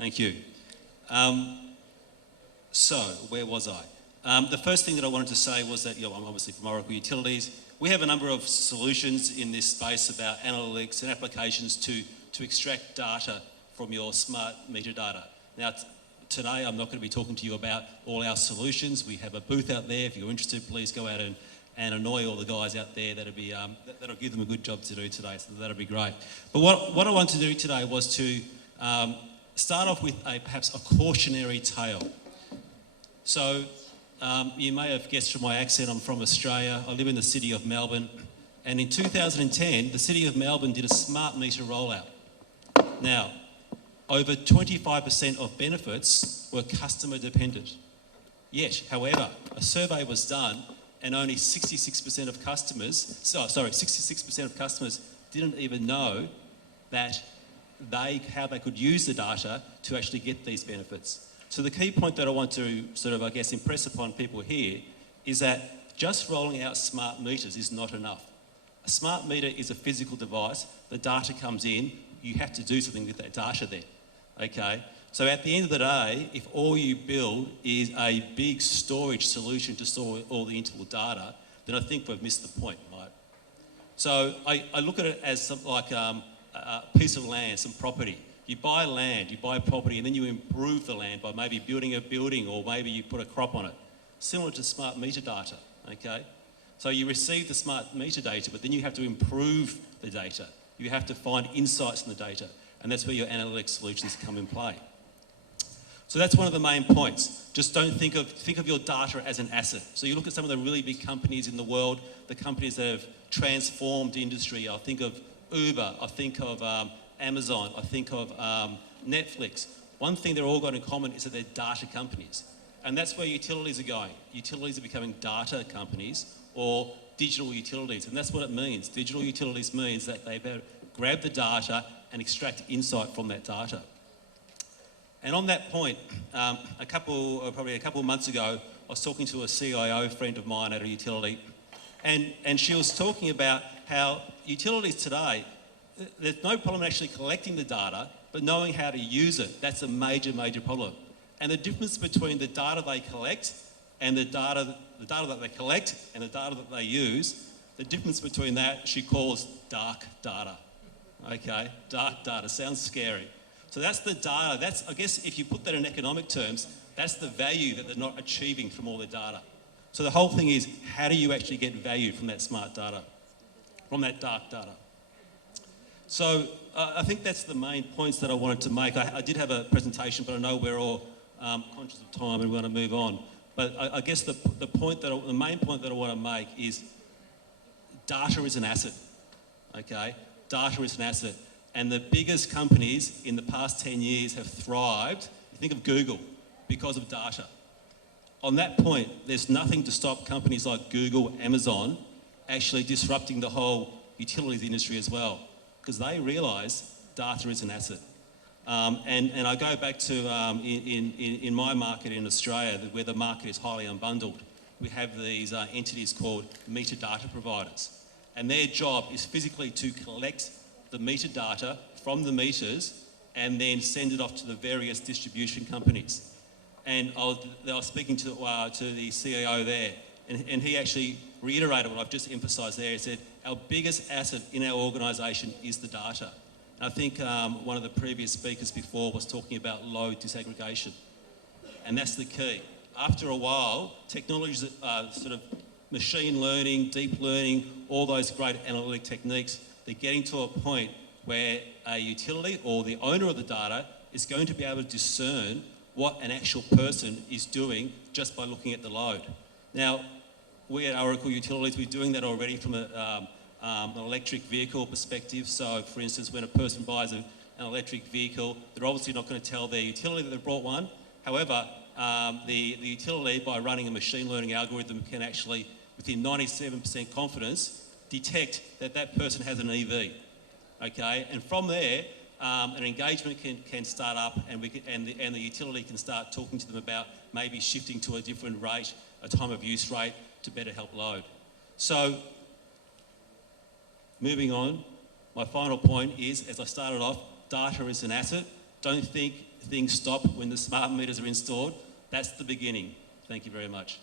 Thank you. So, where was I? The first thing that I wanted to say was that, I'm obviously from Oracle Utilities. We have a number of solutions in this space about analytics and applications to extract data from your smart meter data. Now, today I'm not going to be talking to you about all our solutions. We have a booth out there. If you're interested, please go out and annoy all the guys out there. That'll give them a good job to do today, so that'll be great. But what I want to do today was to start off with perhaps a cautionary tale. So you may have guessed from my accent, I'm from Australia. I live in the city of Melbourne. And in 2010, the city of Melbourne did a smart meter rollout. Now, over 25% of benefits were customer dependent. Yet, however, a survey was done and only 66% of customers didn't even know that how they could use the data to actually get these benefits. So the key point that I want to impress upon people here is that just rolling out smart meters is not enough. A smart meter is a physical device. The data comes in. You have to do something with that data then, okay? So at the end of the day, if all you build is a big storage solution to store all the interval data, then I think we've missed the point, right? So I look at it as a piece of land, some property. You buy land, you buy property, and then you improve the land by maybe building a building or maybe you put a crop on it. Similar to smart meter data, okay? So you receive the smart meter data, but then you have to improve the data. You have to find insights in the data, and that's where your analytics solutions come in play. So that's one of the main points. Just don't think of your data as an asset. So you look at some of the really big companies in the world, the companies that have transformed industry. I think of Uber, I think of Amazon, I think of Netflix. One thing they're all got in common is that they're data companies. And that's where utilities are going. Utilities are becoming data companies or digital utilities. And that's what it means. Digital utilities means that they grab the data and extract insight from that data. And on that point, probably a couple of months ago, I was talking to a CIO friend of mine at a utility, and she was talking about how utilities today, there's no problem actually collecting the data, but knowing how to use it, that's a major, major problem. And the difference between the data they collect and the data that they collect and the data that they use, the difference between that she calls dark data. Okay, dark data, sounds scary. So that's the data, I guess if you put that in economic terms, that's the value that they're not achieving from all their data. So the whole thing is, how do you actually get value from that smart data, from that dark data? So I think that's the main points that I wanted to make. I did have a presentation, but I know we're all conscious of time and we want to move on. But I guess the main point that I want to make is data is an asset, okay? Data is an asset. And the biggest companies in the past 10 years have thrived, you think of Google, because of data. On that point, there's nothing to stop companies like Google, Amazon, actually disrupting the whole utilities industry as well, because they realise data is an asset. And I go back to in my market in Australia, where the market is highly unbundled, we have these entities called meter data providers. And their job is physically to collect the meter data from the meters and then send it off to the various distribution companies. And I was speaking to the CEO there, and he actually reiterated what I've just emphasised there. He said, our biggest asset in our organisation is the data. And I think one of the previous speakers before was talking about load disaggregation. And that's the key. After a while, technologies, sort of machine learning, deep learning, all those great analytic techniques, they're getting to a point where a utility or the owner of the data is going to be able to discern what an actual person is doing just by looking at the load. Now, we at Oracle Utilities, we're doing that already from an electric vehicle perspective. So, for instance, when a person buys an electric vehicle, they're obviously not going to tell their utility that they brought one. However, the utility, by running a machine learning algorithm, can actually, within 97% confidence, detect that that person has an EV, okay? And from there, an engagement can start up, and the utility can start talking to them about maybe shifting to a different rate, a time of use rate, to better help load. So, moving on, my final point is, as I started off, data is an asset. Don't think things stop when the smart meters are installed. That's the beginning. Thank you very much.